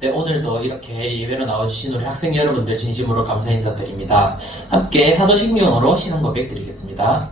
네, 오늘도 이렇게 예배로 나와주신 우리 학생 여러분들 진심으로 감사 인사드립니다. 함께 사도신경으로 신앙 고백 드리겠습니다.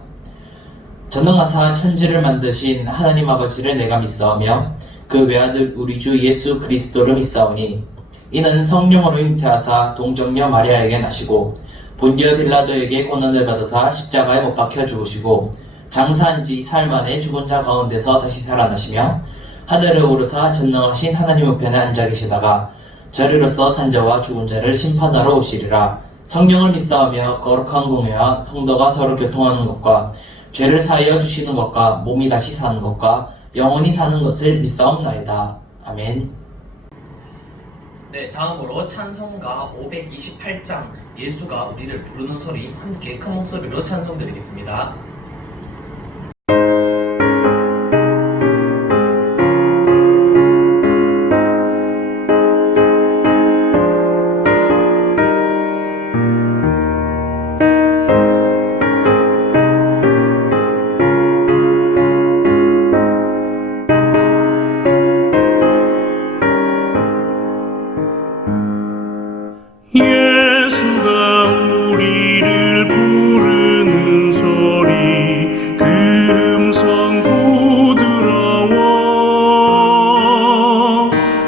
전능하사 천지를 만드신 하나님 아버지를 내가 믿사오며 그 외아들 우리 주 예수 그리스도를 믿사오니 이는 성령으로 잉태하사 동정녀 마리아에게 나시고 본디오 빌라도에게 고난을 받으사 십자가에 못 박혀 죽으시고 장사한 지 사흘 만에 죽은 자 가운데서 다시 살아나시며 하늘에 오르사 전능하신 하나님 우편에 앉아 계시다가 저리로서 산자와 죽은 자를 심판하러 오시리라. 성령을 믿사오며 거룩한 공회와 성도가 서로 교통하는 것과 죄를 사하여 주시는 것과 몸이 다시 사는 것과 영원히 사는 것을 믿사옵나이다. 아멘. 네, 다음으로 찬송가 528장 예수가 우리를 부르는 소리 함께 큰 목소리로 찬송드리겠습니다. 예수가 우리를 부르는 소리 그 음성 부드러워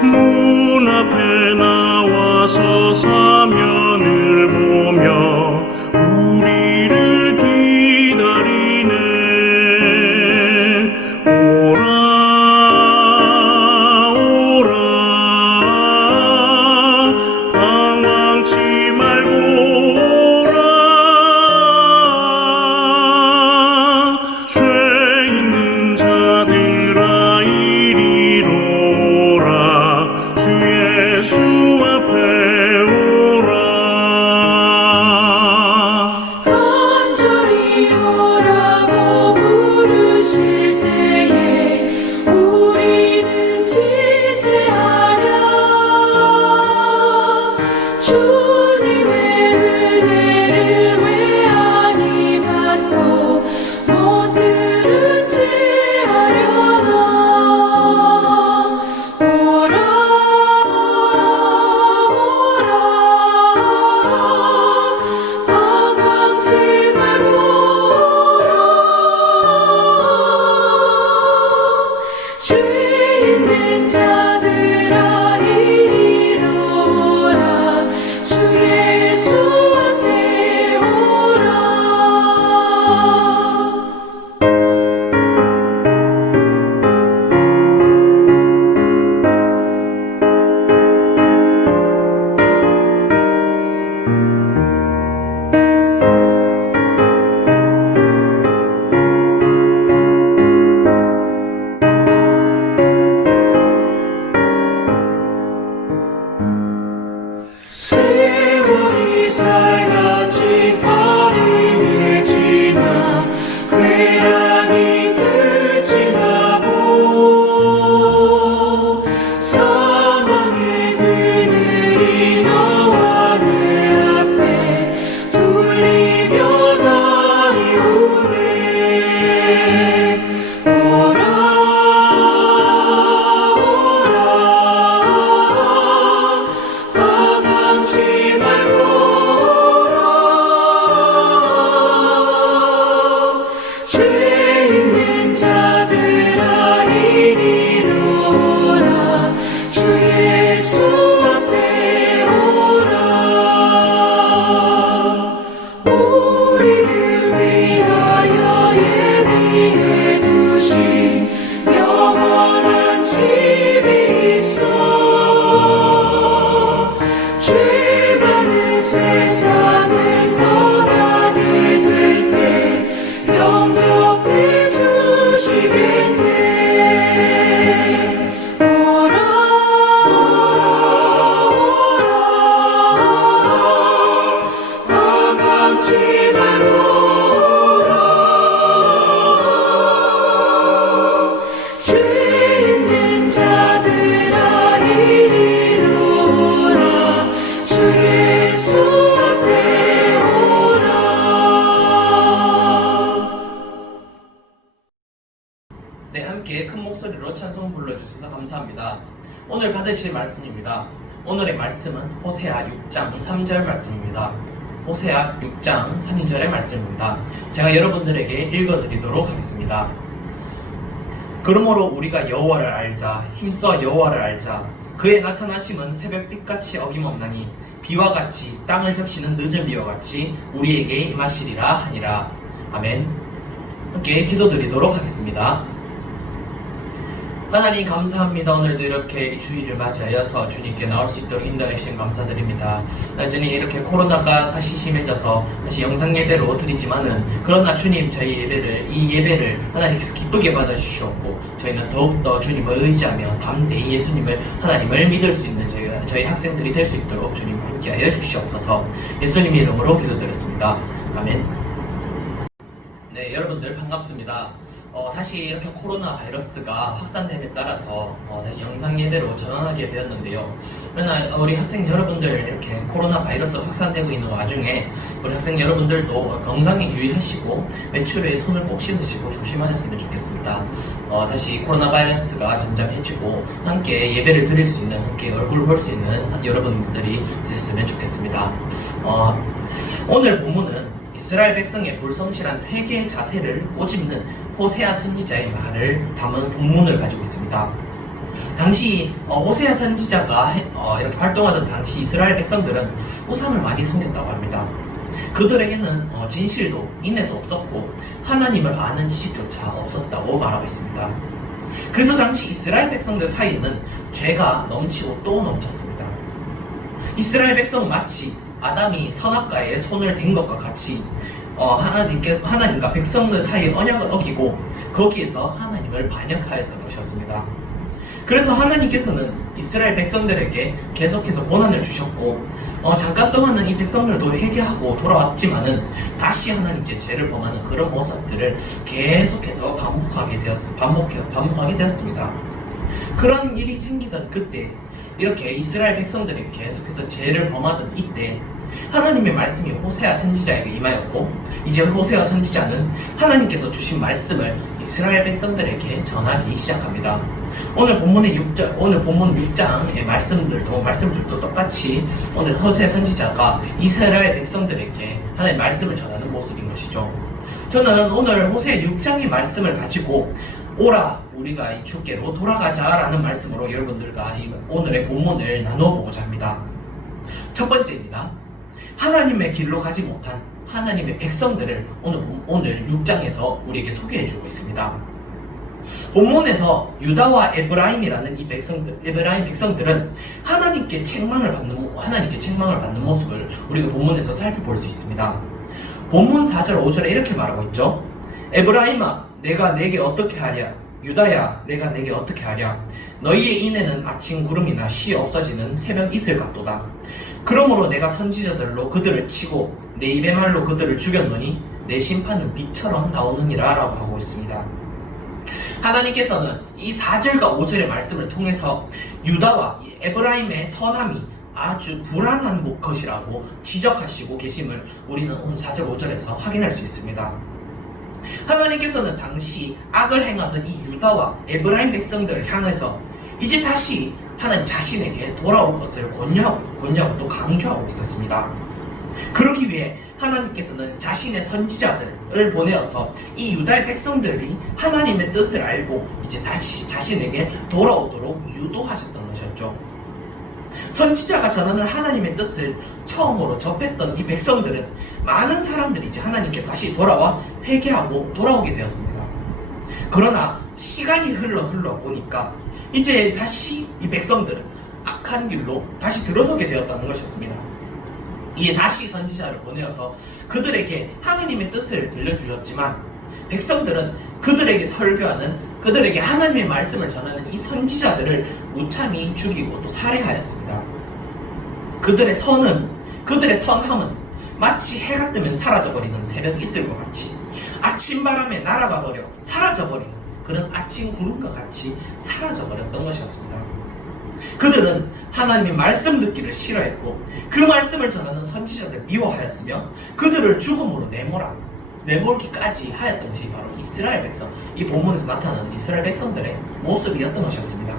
문 앞에 나와서 사면을 보며 우리를 기다리네. 오라 오라 방황치 말고 오라. 죄 있는 자들아 이리로 오라. 주 예수 앞에 오라. 간절히 오라고 부르실 때에 우리는 지체하랴. 주님의 은혜를 왜 아니 받고 못 들은 채 하려나. 오라 오라 방황치 말고 오라. 죄 있는 자들아 이리로 오라. 주 예수 앞에 오라. 세월이 살같이 빠르게 지나 괴란이 끝이 나고 사망의 그늘이 너와 내 앞에 둘리며 날이 오네. 오라 오라 방황치 말고 오라. 죄 있는 자들아 이리로 오라. 주 예수 앞에 오라. 우리를 위하여 예비해 두신 영원한 집이 있어. 죄 많은 세상을 떠나게 될 때 영접해 주시겠네. 오라 오라 방황치 말고 오라. 죄 있는 자들아 이리로 오라. 주 예수 앞에 오라. 네, 함께 큰 목소리로 찬송 불러주셔서 감사합니다. 오늘 받으실 말씀입니다. 오늘의 말씀은 호세아 6장 3절 말씀입니다. 호세아 6장 3절의 말씀입니다. 제가 여러분들에게 읽어드리도록 하겠습니다. 그러므로 우리가 여호와를 알자. 힘써 여호와를 알자. 그의 나타나심은 새벽빛같이 어김없나니 비와 같이 땅을 적시는 늦은 비와 같이 우리에게 임하시리라 하니라. 아멘. 함께 기도드리도록 하겠습니다. 하나님 감사합니다. 오늘도 이렇게 이 주일을 맞이하여서 주님께 나올 수 있도록 인도해 주신 감사드립니다. 여전히 이렇게 코로나가 다시 심해져서 다시 영상 예배로 드리지만은 그러나 주님 저희 이 예배를 하나님께서 기쁘게 받아주시옵고 저희는 더욱더 주님을 의지하며 담대히 예수님을 하나님을 믿을 수 있는 저희 학생들이 될 수 있도록 주님 함께하여 주시옵소서. 예수님 이름으로 기도드렸습니다. 아멘. 네, 여러분들 반갑습니다. 다시 이렇게 코로나 바이러스가 확산됨에 따라서 다시 영상 예배로 전환하게 되었는데요. 그러나 우리 학생 여러분들 이렇게 코로나 바이러스 확산되고 있는 와중에 우리 학생 여러분들도 건강에 유의하시고 외출에 손을 꼭 씻으시고 조심하셨으면 좋겠습니다. 다시 코로나 바이러스가 잠잠해지고 함께 예배를 드릴 수 있는, 함께 얼굴 볼 수 있는 여러분들이 되셨으면 좋겠습니다. 오늘 본문은 이스라엘 백성의 불성실한 회개의 자세를 꼬집는 호세아 선지자의 말을 담은 본문을 가지고 있습니다. 당시 호세아 선지자가 이렇게 활동하던 당시 이스라엘 백성들은 우상을 많이 섬겼다고 합니다. 그들에게는 진실도 인내도 없었고 하나님을 아는 지식조차 없었다고 말하고 있습니다. 그래서 당시 이스라엘 백성들 사이에는 죄가 넘치고 또 넘쳤습니다. 이스라엘 백성은 마치 아담이 선악과에 손을 댄 것과 같이 하나님과 백성들 사이의 언약을 어기고 거기에서 하나님을 반역하였던 것이었습니다. 그래서 하나님께서는 이스라엘 백성들에게 계속해서 고난을 주셨고 잠깐 동안은 이 백성들도 회개하고 돌아왔지만은 다시 하나님께 죄를 범하는 그런 모습들을 계속해서 반복하게 되었습니다. 그런 일이 생기던 그때 이렇게 이스라엘 백성들이 계속해서 죄를 범하던 이때 하나님의 말씀이 호세아 선지자에게 임하였고 이제 호세아 선지자는 하나님께서 주신 말씀을 이스라엘 백성들에게 전하기 시작합니다. 오늘 본문 6장의 말씀들도 똑같이 오늘 호세아 선지자가 이스라엘 백성들에게 하나님의 말씀을 전하는 모습인 것이죠. 저는 오늘 호세아 6장의 말씀을 가지고 오라 우리가 이 주께로 돌아가자라는 말씀으로 여러분들과 오늘의 본문을 나눠보고자 합니다. 첫 번째입니다. 하나님의 길로 가지 못한 하나님의 백성들을 오늘 6장에서 우리에게 소개해주고 있습니다. 본문에서 유다와 에브라임이라는 에브라임 백성들은 하나님께 책망을 받는 모습을 우리가 본문에서 살펴볼 수 있습니다. 본문 4절 5절에 이렇게 말하고 있죠. 에브라임아 내가 내게 어떻게 하랴? 유다야 내가 내게 어떻게 하랴? 너희의 인에는 아침 구름이나 쉬 없어지는 새벽 이슬 같도다. 그러므로 내가 선지자들로 그들을 치고 내 입의 말로 그들을 죽였노니 내 심판은 빛처럼 나오느니라 라고 하고 있습니다. 하나님께서는 이 4절과 5절의 말씀을 통해서 유다와 에브라임의 선함이 아주 불안한 것이라고 지적하시고 계심을 우리는 오늘 4절 5절에서 확인할 수 있습니다. 하나님께서는 당시 악을 행하던 이 유다와 에브라임 백성들을 향해서 이제 다시 하나님 자신에게 돌아올 것을 권유하고 또 강조하고 있었습니다. 그러기 위해 하나님께서는 자신의 선지자들을 보내어서 이 유다의 백성들이 하나님의 뜻을 알고 이제 다시 자신에게 돌아오도록 유도하셨던 것이었죠. 선지자가 전하는 하나님의 뜻을 처음으로 접했던 이 백성들은 많은 사람들이 이제 하나님께 다시 돌아와 회개하고 돌아오게 되었습니다. 그러나 시간이 흘러 보니까 이제 다시 이 백성들은 악한 길로 다시 들어서게 되었다는 것이었습니다. 이에 다시 선지자를 보내어서 그들에게 하나님의 뜻을 들려주셨지만 백성들은 그들에게 설교하는 그들에게 하나님의 말씀을 전하는 이 선지자들을 무참히 죽이고 또 살해하였습니다. 그들의 선함은 마치 해가 뜨면 사라져버리는 새벽 이슬과 같이 아침바람에 날아가 버려 사라져버리는 그런 아침 구름과 같이 사라져버렸던 것이었습니다. 그들은 하나님의 말씀 듣기를 싫어했고 그 말씀을 전하는 선지자들을 미워하였으며 그들을 죽음으로 내몰기까지 하였던 것이 바로 이스라엘 백성, 이 본문에서 나타나는 이스라엘 백성들의 모습이었던 것이었습니다.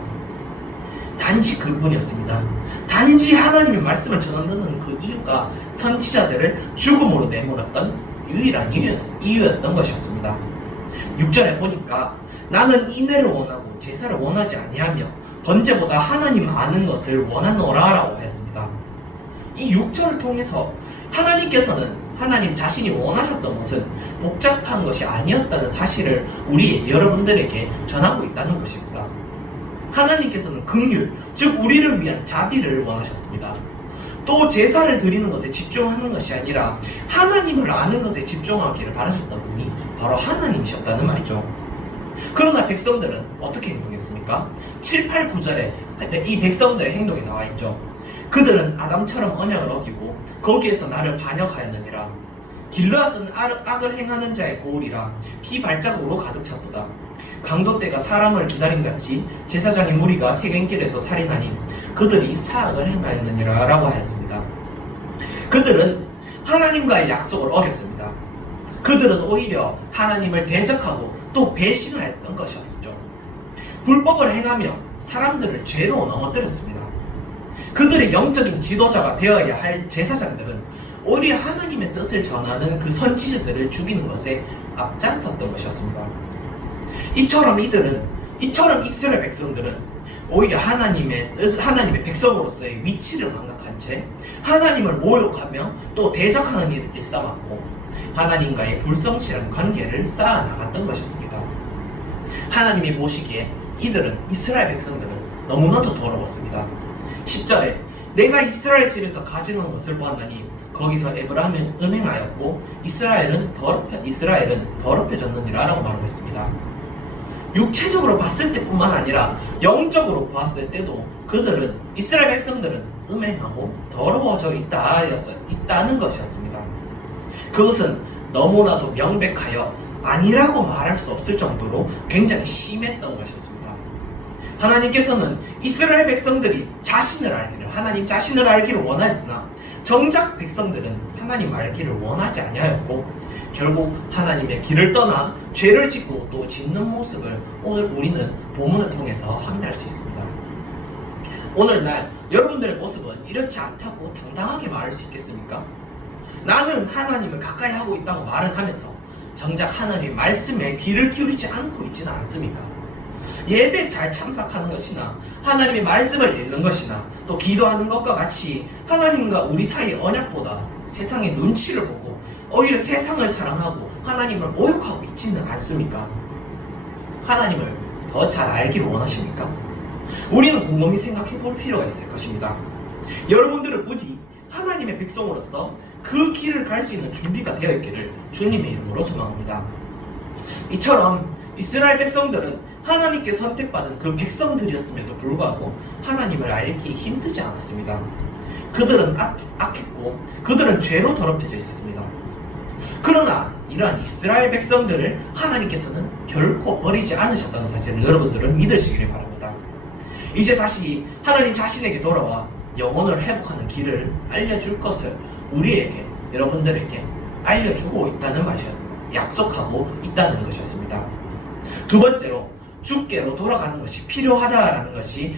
단지 그뿐이었습니다. 단지 하나님의 말씀을 전한 그 이유가 선지자들을 죽음으로 내몰았던 유일한 이유였던 것이었습니다. 6절에 보니까 나는 인애를 원하고 제사를 원하지 아니하며 번제보다 하나님 아는 것을 원하노라 라고 했습니다. 이 6절을 통해서 하나님께서는 하나님 자신이 원하셨던 것은 복잡한 것이 아니었다는 사실을 우리 여러분들에게 전하고 있다는 것입니다. 하나님께서는 긍휼, 즉 우리를 위한 자비를 원하셨습니다. 또 제사를 드리는 것에 집중하는 것이 아니라 하나님을 아는 것에 집중하기를 바라셨던 분이 바로 하나님이셨다는 말이죠. 그러나 백성들은 어떻게 행동했습니까? 7, 8, 9절에 이 백성들의 행동이 나와 있죠. 그들은 아담처럼 언약을 어기고 거기에서 나를 반역하였느니라. 길르앗은 악을 행하는 자의 고울이라 피 발자국으로 가득 찼도다. 강도떼가 사람을 기다림같이 제사장의 무리가 세겜길에서 살인하니 그들이 사악을 행하였느니라 라고 하였습니다. 그들은 하나님과의 약속을 어겼습니다. 그들은 오히려 하나님을 대적하고 또 배신하였던 것이었죠. 불법을 행하며 사람들을 죄로 넘어뜨렸습니다. 그들의 영적인 지도자가 되어야 할 제사장들은 오히려 하나님의 뜻을 전하는 그 선지자들을 죽이는 것에 앞장섰던 것이었습니다. 이처럼 이스라엘 백성들은 오히려 하나님의 백성으로서의 위치를 망각한 채 하나님을 모욕하며 또 대적하는 일을 일삼았고 하나님과의 불성실한 관계를 쌓아나갔던 것이었습니다. 하나님이 보시기에 이스라엘 백성들은 너무나도 더러웠습니다. 10절에 내가 이스라엘 집에서 가지는 것을 보았나니 거기서 에브라임은 음행하였고 이스라엘은 더럽혀졌느니라 라고 말하고 있습니다. 육체적으로 봤을 때뿐만 아니라 영적으로 봤을 때도 이스라엘 백성들은 음행하고 더러워져 있다는 것이었습니다. 그것은 너무나도 명백하여 아니라고 말할 수 없을 정도로 굉장히 심했던 것이었습니다. 하나님께서는 이스라엘 백성들이 하나님 자신을 알기를 원하였으나 정작 백성들은 하나님 알기를 원하지 아니하였고 결국 하나님의 길을 떠나 죄를 짓고 또 짓는 모습을 오늘 우리는 본문을 통해서 확인할 수 있습니다. 오늘날 여러분들의 모습은 이렇지 않다고 당당하게 말할 수 있겠습니까? 나는 하나님을 가까이 하고 있다고 말은 하면서 정작 하나님의 말씀에 귀를 기울이지 않고 있지는 않습니까? 예배 잘 참석하는 것이나 하나님의 말씀을 읽는 것이나 또 기도하는 것과 같이 하나님과 우리 사이의 언약보다 세상의 눈치를 보고 오히려 세상을 사랑하고 하나님을 모욕하고 있지는 않습니까? 하나님을 더 잘 알기를 원하십니까? 우리는 곰곰이 생각해 볼 필요가 있을 것입니다. 여러분들은 부디 하나님의 백성으로서 그 길을 갈 수 있는 준비가 되어 있기를 주님의 이름으로 소망합니다. 이처럼 이스라엘 백성들은 하나님께 선택받은 그 백성들이었음에도 불구하고 하나님을 알기 힘쓰지 않았습니다. 그들은 악했고 그들은 죄로 더럽혀져 있었습니다. 그러나 이러한 이스라엘 백성들을 하나님께서는 결코 버리지 않으셨다는 사실을 여러분들은 믿으시길 바랍니다. 이제 다시 하나님 자신에게 돌아와 영혼을 회복하는 길을 알려줄 것을 여러분들에게 알려주고 있다는 약속하고 있다는 것이었습니다. 두 번째로 주께로 돌아가는 것이 필요하다라는 것이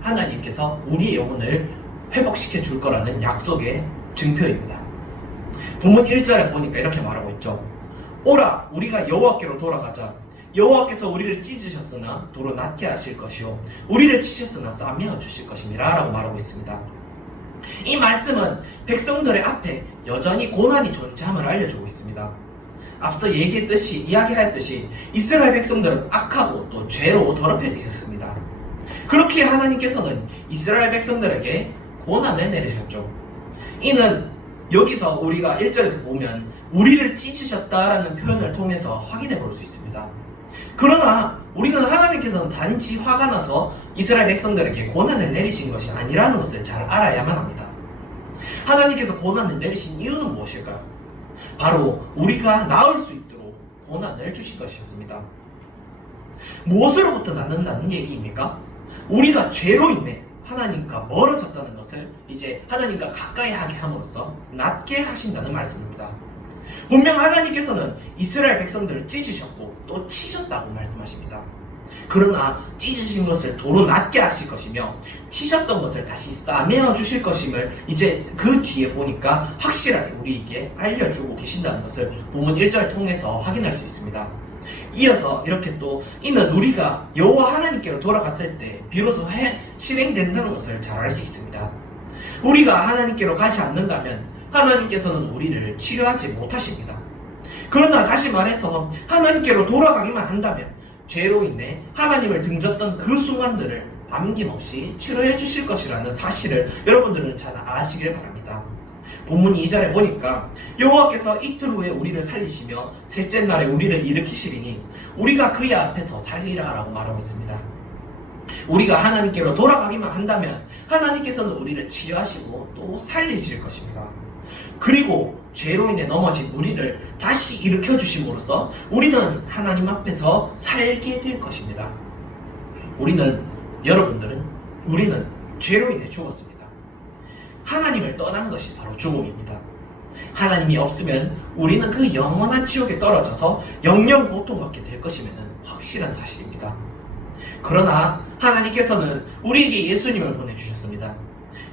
하나님께서 우리의 영혼을 회복시켜 줄 거라는 약속의 증표입니다. 본문 1절에 보니까 이렇게 말하고 있죠. 오라 우리가 여호와께로 돌아가자. 여호와께서 우리를 찢으셨으나 도로 낫게 하실 것이요 우리를 치셨으나 싸매어 주실 것임이라 라고 말하고 있습니다. 이 말씀은 백성들의 앞에 여전히 고난이 존재함을 알려주고 있습니다. 앞서 이야기하였듯이 이스라엘 백성들은 악하고 또 죄로 더럽혀져 있었습니다. 그렇게 하나님께서는 이스라엘 백성들에게 고난을 내리셨죠. 이는 여기서 우리가 1절에서 보면 우리를 찢으셨다라는 표현을 통해서 확인해 볼 수 있습니다. 그러나 우리는 하나님께서는 단지 화가 나서 이스라엘 백성들에게 고난을 내리신 것이 아니라는 것을 잘 알아야만 합니다. 하나님께서 고난을 내리신 이유는 무엇일까요? 바로 우리가 나을 수 있도록 고난을 주신 것이었습니다. 무엇으로부터 낫는다는 얘기입니까? 우리가 죄로 인해 하나님과 멀어졌다는 것을 이제 하나님과 가까이 하게 함으로써 낫게 하신다는 말씀입니다. 분명 하나님께서는 이스라엘 백성들을 찢으셨고 또 치셨다고 말씀하십니다. 그러나 찢으신 것을 도로 낫게 하실 것이며 치셨던 것을 다시 싸매어 주실 것임을 이제 그 뒤에 보니까 확실하게 우리에게 알려주고 계신다는 것을 본문 1절 통해서 확인할 수 있습니다. 이어서 이렇게 또 이는 우리가 여호와 하나님께로 돌아갔을 때 비로소 실행된다는 것을 잘 알 수 있습니다. 우리가 하나님께로 가지 않는다면 하나님께서는 우리를 치료하지 못하십니다. 그러나 다시 말해서 하나님께로 돌아가기만 한다면 죄로 인해 하나님을 등졌던 그 순간들을 남김없이 치료해 주실 것이라는 사실을 여러분들은 잘 아시길 바랍니다. 본문 2절에 보니까 여호와께서 이틀 후에 우리를 살리시며 셋째 날에 우리를 일으키시리니 우리가 그의 앞에서 살리라 라고 말하고 있습니다. 우리가 하나님께로 돌아가기만 한다면 하나님께서는 우리를 치료하시고 또 살리실 것입니다. 그리고 죄로 인해 넘어진 우리를 다시 일으켜 주심으로써 우리는 하나님 앞에서 살게 될 것입니다. 우리는 죄로 인해 죽었습니다. 하나님을 떠난 것이 바로 죽음입니다. 하나님이 없으면 우리는 그 영원한 지옥에 떨어져서 영영 고통받게 될 것임은 확실한 사실입니다. 그러나 하나님께서는 우리에게 예수님을 보내주셨습니다.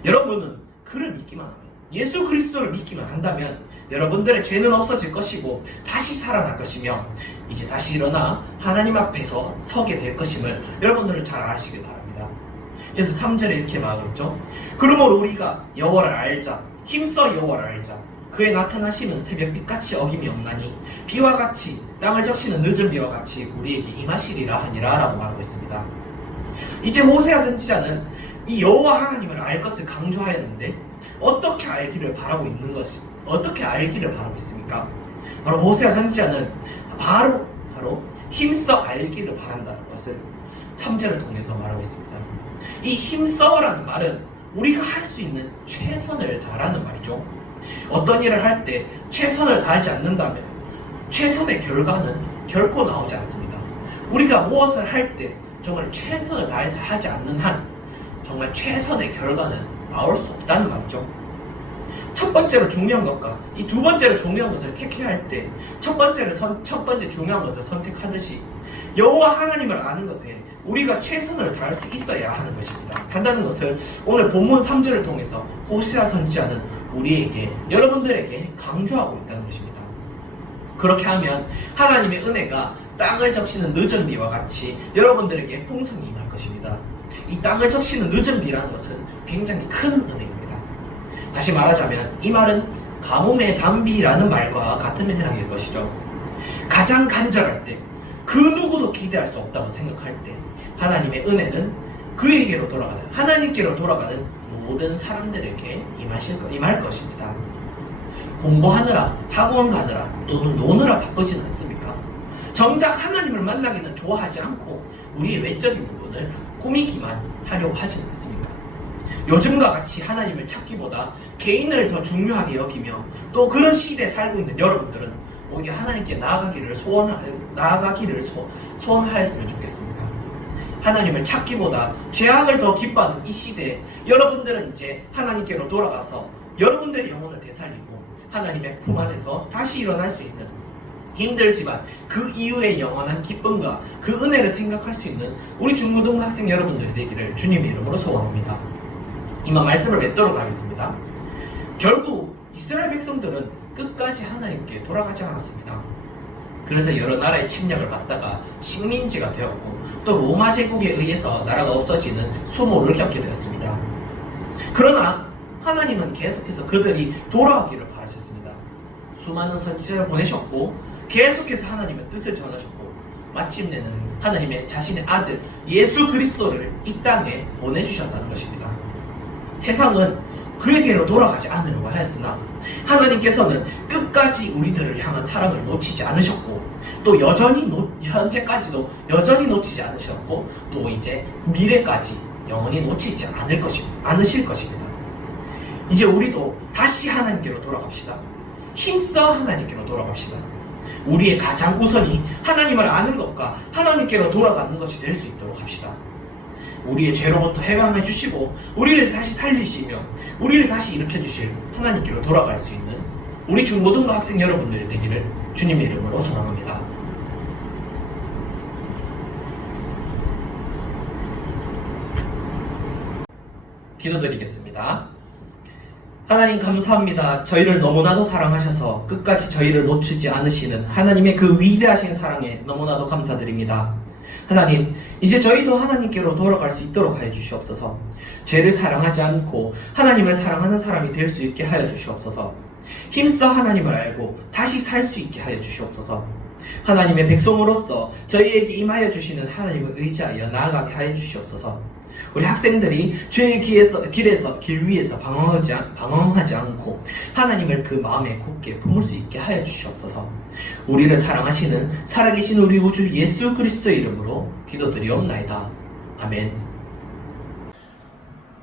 여러분은 그를 믿기만 하면, 예수 그리스도를 믿기만 한다면 여러분들의 죄는 없어질 것이고 다시 살아날 것이며 이제 다시 일어나 하나님 앞에서 서게 될 것임을 여러분들은 잘 아시길 바랍니다. 그래서 3절에 이렇게 말하겠죠. 그러므로 우리가 여호와를 알자, 힘써 여호와를 알자. 그의 나타나심은 새벽빛같이 어김이 없나니 비와 같이 땅을 적시는 늦은 비와 같이 우리에게 임하시리라 하니라 라고 말하고 있습니다. 이제 호세아 선지자는 이 여호와 하나님을 알 것을 강조하였는데 어떻게 알기를 바라고 있습니까? 바로 호세아 선지자는 바로 힘써 알기를 바란다는 것을 3절을 통해서 말하고 있습니다. 이 힘써라는 말은 우리가 할 수 있는 최선을 다하라는 말이죠. 어떤 일을 할 때 최선을 다하지 않는다면 최선의 결과는 결코 나오지 않습니다. 우리가 무엇을 할 때 정말 최선을 다해서 하지 않는 한 정말 최선의 결과는 나올 수 없다는 말이죠. 첫 번째로 중요한 것과 이 두 번째로 중요한 것을 택해야 할 때 첫 번째 중요한 것을 선택하듯이 여호와 하나님을 아는 것에 우리가 최선을 다할 수 있어야 하는 것입니다. 한다는 것을 오늘 본문 3절을 통해서 호세아 선지자는 여러분들에게 강조하고 있다는 것입니다. 그렇게 하면 하나님의 은혜가 땅을 적시는 늦은 비와 같이 여러분들에게 풍성히 임할 것입니다. 이 땅을 적시는 늦은 비라는 것은 굉장히 큰 은혜입니다. 다시 말하자면 이 말은 가뭄의 단비라는 말과 같은 맥락일 것이죠. 가장 간절할 때, 그 누구도 기대할 수 없다고 생각할 때 하나님의 은혜는 그에게로 돌아가는, 하나님께로 돌아가는 모든 사람들에게 임할 것입니다. 공부하느라, 학원 가느라, 또는 노느라 바쁘지는 않습니까? 정작 하나님을 만나기는 좋아하지 않고 우리의 외적인 부분을 꾸미기만 하려고 하지는 않습니까? 요즘과 같이 하나님을 찾기보다 개인을 더 중요하게 여기며 또 그런 시대에 살고 있는 여러분들은 오히려 하나님께 나아가기를 소원하였으면 좋겠습니다. 하나님을 찾기보다 죄악을 더 기뻐하는 이 시대에 여러분들은 이제 하나님께로 돌아가서 여러분들의 영혼을 되살리고 하나님의 품 안에서 다시 일어날 수 있는, 힘들지만 그 이후의 영원한 기쁨과 그 은혜를 생각할 수 있는 우리 중고등학생 여러분들이 되기를 주님의 이름으로 소원합니다. 이만 말씀을 맺도록 하겠습니다. 결국 이스라엘 백성들은 끝까지 하나님께 돌아가지 않았습니다. 그래서 여러 나라의 침략을 받다가 식민지가 되었고 또 로마 제국에 의해서 나라가 없어지는 수모를 겪게 되었습니다. 그러나 하나님은 계속해서 그들이 돌아오기를 바라셨습니다. 수많은 선지자를 보내셨고 계속해서 하나님의 뜻을 전하셨고 마침내는 하나님의 자신의 아들 예수 그리스도를 이 땅에 보내주셨다는 것입니다. 세상은 그에게로 돌아가지 않으려고 하였으나 하나님께서는 끝까지 우리들을 향한 사랑을 놓치지 않으셨고 또 현재까지도 여전히 놓치지 않으셨고 또 이제 미래까지 영원히 놓치지 않으실 것입니다. 이제 우리도 다시 하나님께로 돌아갑시다. 힘써 하나님께로 돌아갑시다. 우리의 가장 우선이 하나님을 아는 것과 하나님께로 돌아가는 것이 될 수 있도록 합시다. 우리의 죄로부터 해방해 주시고 우리를 다시 살리시며 우리를 다시 일으켜 주실 하나님께로 돌아갈 수 있는 우리 중고등부 학생 여러분들이 되기를 주님의 이름으로 소망합니다. 기도드리겠습니다. 하나님 감사합니다. 저희를 너무나도 사랑하셔서 끝까지 저희를 놓치지 않으시는 하나님의 그 위대하신 사랑에 너무나도 감사드립니다. 하나님, 이제 저희도 하나님께로 돌아갈 수 있도록 하여 주시옵소서. 죄를 사랑하지 않고 하나님을 사랑하는 사람이 될 수 있게 하여 주시옵소서. 힘써 하나님을 알고 다시 살 수 있게 하여 주시옵소서. 하나님의 백성으로서 저희에게 임하여 주시는 하나님을 의지하여 나아가게 하여 주시옵소서. 우리 학생들이 죄의 길 위에서 방황하지 않고 하나님을 그 마음에 굳게 품을 수 있게 하여 주시옵소서. 우리를 사랑하시는 살아계신 우리 우주 예수 그리스도의 이름으로 기도드리옵나이다. 아멘.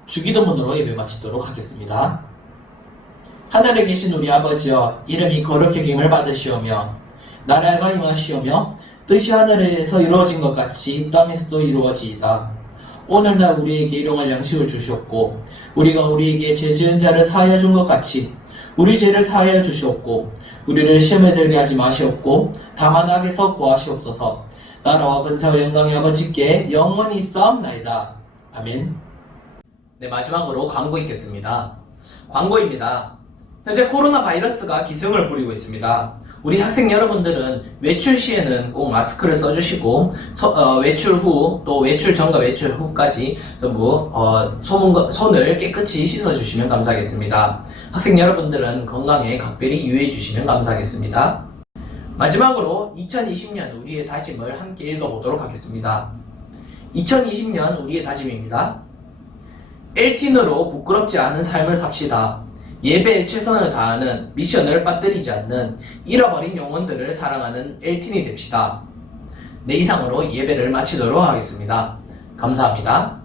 주기도문으로 예배 마치도록 하겠습니다. 하늘에 계신 우리 아버지여, 이름이 거룩히 여김을 받으시오며 나라가 임하시오며 뜻이 하늘에서 이루어진 것 같이 땅에서도 이루어지이다. 오늘날 우리에게 일용할 양식을 주시옵고 우리가 우리에게 죄 지은 자를 사하여 준 것 같이 우리 죄를 사하여 주시옵고 우리를 시험에 들게 하지 마시옵고 다만 악에서 구하시옵소서. 나라와 근사와 영광의 아버지께 영원히 있사옵나이다. 아멘. 네, 마지막으로 광고 있겠습니다. 광고입니다. 현재 코로나 바이러스가 기승을 부리고 있습니다. 우리 학생 여러분들은 외출 시에는 꼭 마스크를 써주시고 외출 후 또 외출 전과 외출 후까지 전부 손을 깨끗이 씻어주시면 감사하겠습니다. 학생 여러분들은 건강에 각별히 유의해 주시면 감사하겠습니다. 마지막으로 2020년 우리의 다짐을 함께 읽어보도록 하겠습니다. 2020년 우리의 다짐입니다. LTN으로 부끄럽지 않은 삶을 삽시다. 예배에 최선을 다하는, 미션을 빠뜨리지 않는, 잃어버린 영혼들을 사랑하는 LTN이 됩시다. 네, 이상으로 예배를 마치도록 하겠습니다. 감사합니다.